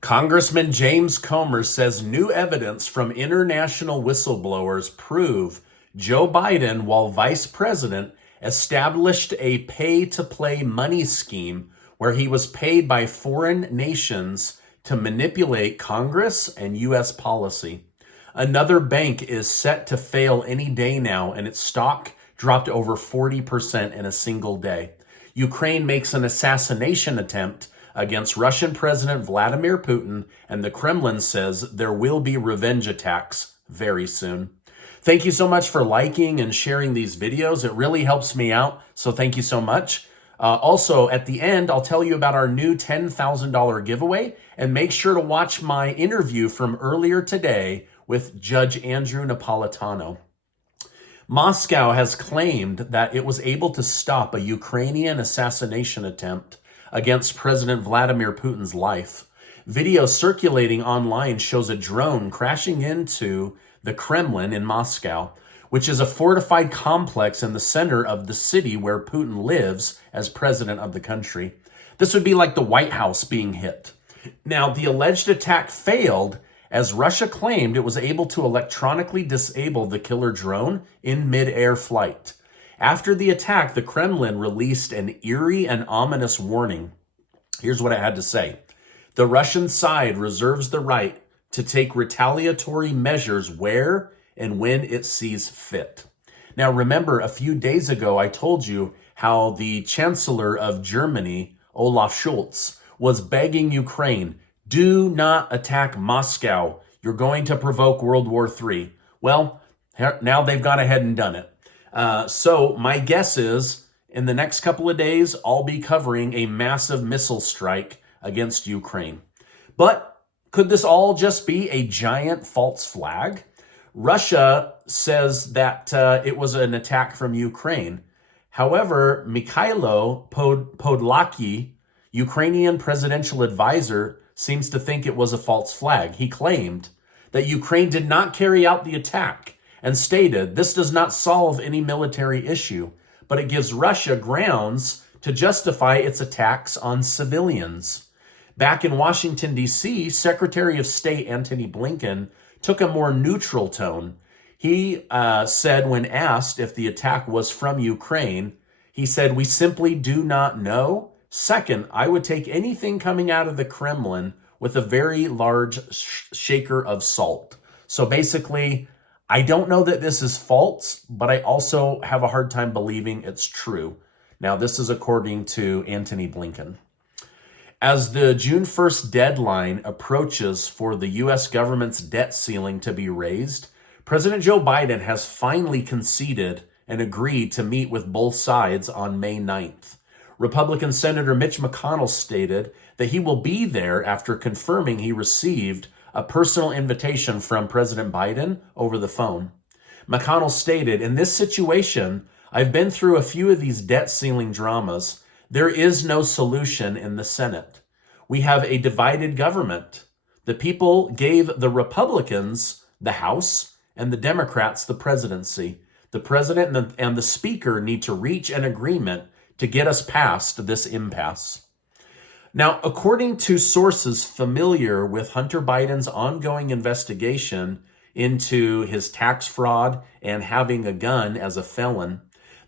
Congressman James Comer says new evidence from international whistleblowers prove Joe Biden, while vice president, established a pay-to-play money scheme where he was paid by foreign nations to manipulate Congress and U.S. policy. Another bank is set to fail any day now, and its stock dropped over 40% in a single day. Ukraine makes an assassination attempt against Russian President Vladimir Putin, and the Kremlin says there will be revenge attacks very soon. Thank you so much for liking and sharing these videos. It really helps me out, so thank you so much. Also, at the end, I'll tell you about our new $10,000 giveaway, and make sure to watch my interview from earlier today with Judge Andrew Napolitano. Moscow has claimed that it was able to stop a Ukrainian assassination attempt against President Vladimir Putin's life. Video circulating online shows a drone crashing into the Kremlin in Moscow, which is a fortified complex in the center of the city where Putin lives as president of the country. This would be like the White House being hit. Now, the alleged attack failed as Russia claimed it was able to electronically disable the killer drone in mid-air flight. After the attack, the Kremlin released an eerie and ominous warning. Here's what it had to say. The Russian side reserves the right to take retaliatory measures where and when it sees fit. Now, remember, a few days ago, I told you how the Chancellor of Germany, Olaf Scholz, was begging Ukraine, do not attack Moscow. You're going to provoke World War III. Well, now they've gone ahead and done it. So my guess is in the next couple of days, I'll be covering a massive missile strike against Ukraine. But could this all just be a giant false flag? Russia says that it was an attack from Ukraine. However, Mikhailo Podolaki, Ukrainian presidential advisor, seems to think it was a false flag. He claimed that Ukraine did not carry out the attack and stated, this does not solve any military issue, but it gives Russia grounds to justify its attacks on civilians. Back in Washington, D.C., Secretary of State Antony Blinken took a more neutral tone. He said when asked if the attack was from Ukraine, he said, we simply do not know. Second, I would take anything coming out of the Kremlin with a very large shaker of salt. So basically, I don't know that this is false, but I also have a hard time believing it's true. Now, this is according to Antony Blinken. As the June 1st deadline approaches for the U.S. government's debt ceiling to be raised, President Joe Biden has finally conceded and agreed to meet with both sides on May 9th. Republican Senator Mitch McConnell stated that he will be there after confirming he received a personal invitation from President Biden over the phone. McConnell stated, in this situation, I've been through a few of these debt ceiling dramas. There is no solution in the Senate. We have a divided government. The people gave the Republicans the House and the Democrats the presidency. The president and the speaker need to reach an agreement to get us past this impasse. Now, according to sources familiar with Hunter Biden's ongoing investigation into his tax fraud and having a gun as a felon,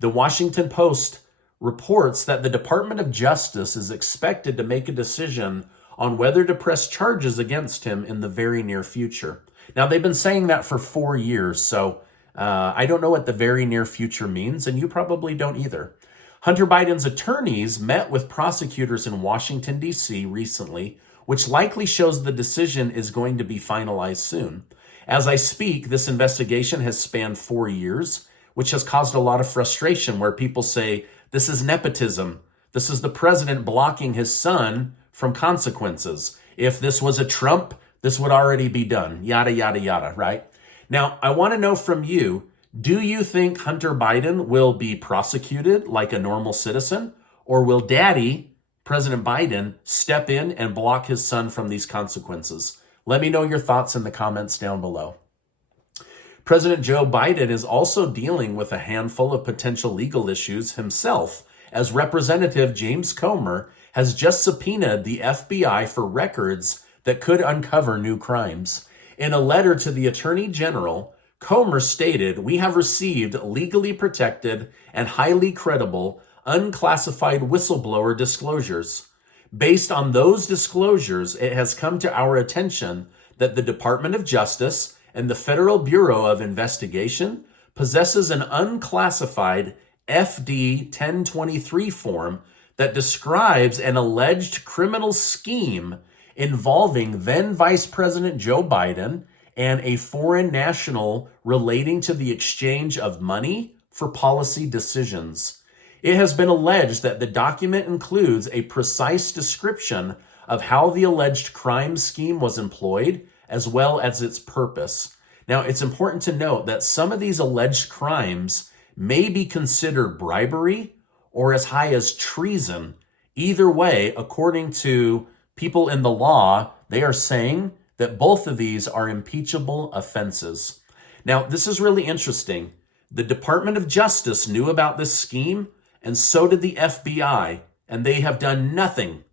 the Washington Post reports that the Department of Justice is expected to make a decision on whether to press charges against him in the very near future. Now, they've been saying that for 4 years, so I don't know what the very near future means, and you probably don't either. Hunter Biden's attorneys met with prosecutors in Washington, D.C. recently, which likely shows the decision is going to be finalized soon. As I speak, this investigation has spanned 4 years, which has caused a lot of frustration where people say, this is nepotism. This is the president blocking his son from consequences. If this was a Trump, this would already be done. Yada, yada, yada, right? Now, I want to know from you, do you think Hunter Biden will be prosecuted like a normal citizen? Or will Daddy, President Biden, step in and block his son from these consequences? Let me know your thoughts in the comments down below. President Joe Biden is also dealing with a handful of potential legal issues himself, as Representative James Comer has just subpoenaed the FBI for records that could uncover new crimes. In a letter to the Attorney General, Comer stated, "We have received legally protected and highly credible unclassified whistleblower disclosures. Based on those disclosures, it has come to our attention that the Department of Justice and the Federal Bureau of Investigation possesses an unclassified FD 1023 form that describes an alleged criminal scheme involving then Vice President Joe Biden and a foreign national relating to the exchange of money for policy decisions. It has been alleged that the document includes a precise description of how the alleged crime scheme was employed, as well as its purpose." Now, it's important to note that some of these alleged crimes may be considered bribery or as high as treason. Either way, according to people in the law, they are saying that both of these are impeachable offenses. Now, this is really interesting. The Department of Justice knew about this scheme, and so did the FBI, and they have done nothing.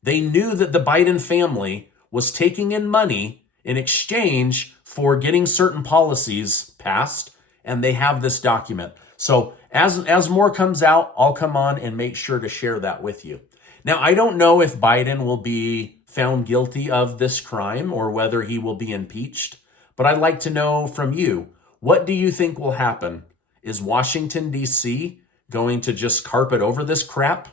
They knew that the Biden family was taking in money in exchange for getting certain policies passed, and they have this document. So as more comes out, I'll come on and make sure to share that with you. Now, I don't know if Biden will be found guilty of this crime or whether he will be impeached, but I'd like to know from you, what do you think will happen? Is Washington, D.C. going to just carpet over this crap,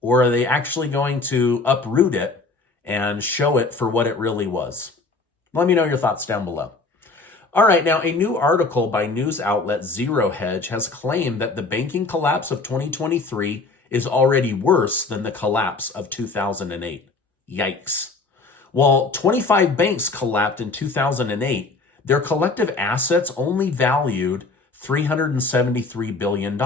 or are they actually going to uproot it and show it for what it really was? Let me know your thoughts down below. All right, now a new article by news outlet Zero Hedge has claimed that the banking collapse of 2023 is already worse than the collapse of 2008. Yikes. While 25 banks collapsed in 2008, their collective assets only valued $373 billion.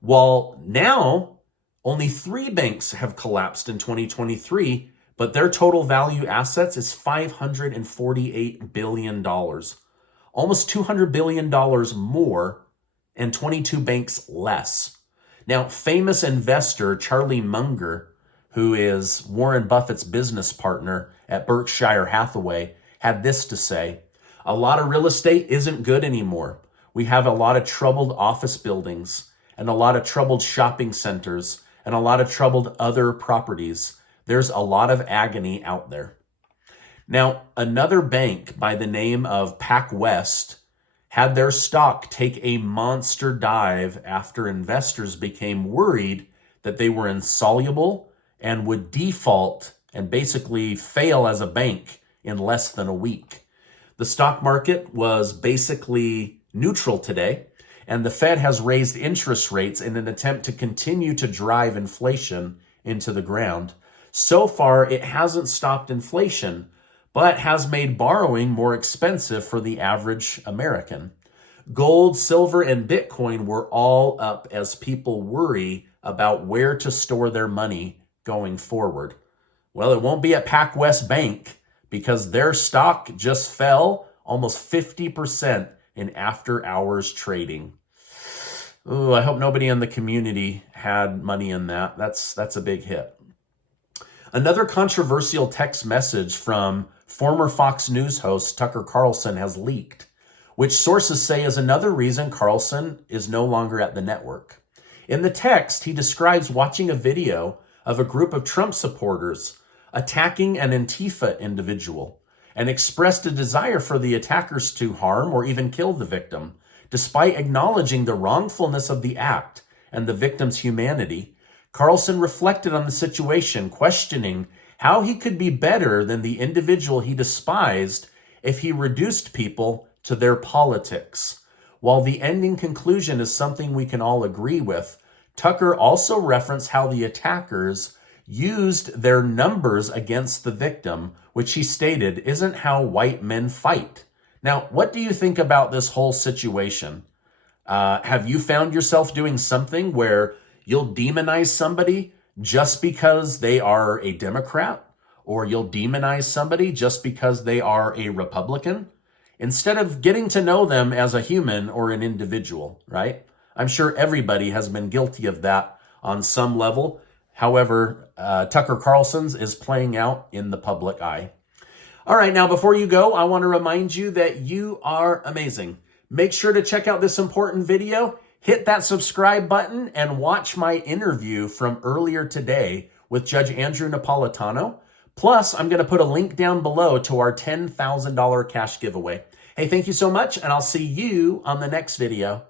While now, only 3 banks have collapsed in 2023, but their total value assets is $548 billion. Almost $200 billion more and 22 banks less. Now, famous investor Charlie Munger, who is Warren Buffett's business partner at Berkshire Hathaway, had this to say: "A lot of real estate isn't good anymore. We have a lot of troubled office buildings and a lot of troubled shopping centers and a lot of troubled other properties. There's a lot of agony out there." Now, another bank by the name of PacWest had their stock take a monster dive after investors became worried that they were insoluble and would default and basically fail as a bank in less than a week. The stock market was basically neutral today, and the Fed has raised interest rates in an attempt to continue to drive inflation into the ground. So far, it hasn't stopped inflation, but has made borrowing more expensive for the average American. Gold, silver, and Bitcoin were all up as people worry about where to store their money going forward. Well, it won't be at PacWest Bank because their stock just fell almost 50% in after-hours trading. Ooh, I hope nobody in the community had money in that. That's a big hit. Another controversial text message from former Fox News host Tucker Carlson has leaked, which sources say is another reason Carlson is no longer at the network. In the text, he describes watching a video of a group of Trump supporters attacking an Antifa individual and expressed a desire for the attackers to harm or even kill the victim, despite acknowledging the wrongfulness of the act and the victim's humanity. Carlson reflected on the situation, questioning how he could be better than the individual he despised if he reduced people to their politics. While the ending conclusion is something we can all agree with, Tucker also referenced how the attackers used their numbers against the victim, which he stated isn't how white men fight. Now, what do you think about this whole situation? Have you found yourself doing something where you'll demonize somebody just because they are a Democrat, or you'll demonize somebody just because they are a Republican, instead of getting to know them as a human or an individual, right? I'm sure everybody has been guilty of that on some level. However, Tucker Carlson's is playing out in the public eye. All right, now before you go, I want to remind you that you are amazing. Make sure to check out this important video, hit that subscribe button, and watch my interview from earlier today with Judge Andrew Napolitano. Plus, I'm going to put a link down below to our $10,000 cash giveaway. Hey, thank you so much, and I'll see you on the next video.